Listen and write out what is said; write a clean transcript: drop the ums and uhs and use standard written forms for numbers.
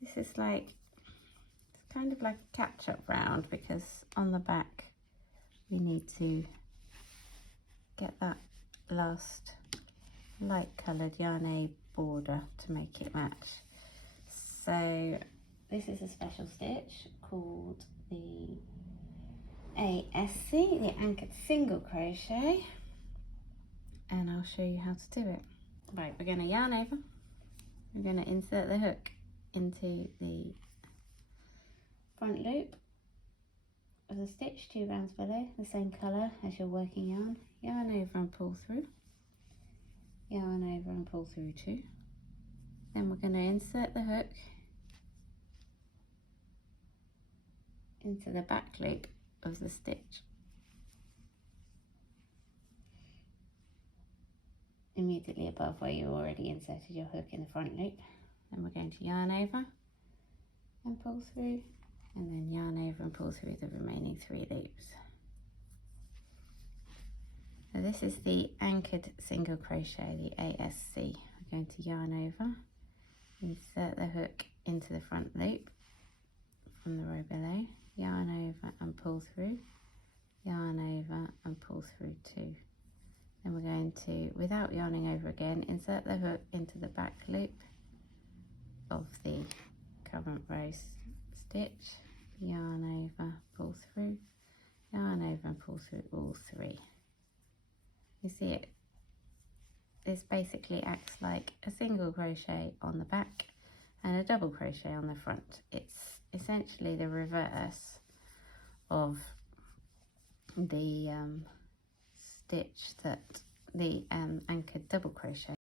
This is like, it's kind of like a catch-up round, because on the back we need to get that last light coloured yarn border to make it match. So this is a special stitch called the ASC, the anchored single crochet, and I'll show you how to do it. Right, we're going to yarn over, we're going to insert the hook into the front loop of the stitch 2 rounds below, the same colour as your working yarn over and pull through, yarn over and pull through 2. Then we're going to insert the hook into the back loop of the stitch immediately above where you already inserted your hook in the front loop. Then we're going to yarn over and pull through, and then yarn over and pull through the remaining 3 loops. So this is the anchored single crochet, the ASC. We're going to yarn over, insert the hook into the front loop from the row below, yarn over and pull through, yarn over and pull through 2. Then we're going to, without yarning over again, insert the hook into the back loop of the current row stitch, yarn over, pull through, yarn over and pull through all 3. You see it, this basically acts like a single crochet on the back and a double crochet on the front. It's essentially the reverse of the stitch that the anchored double crochet.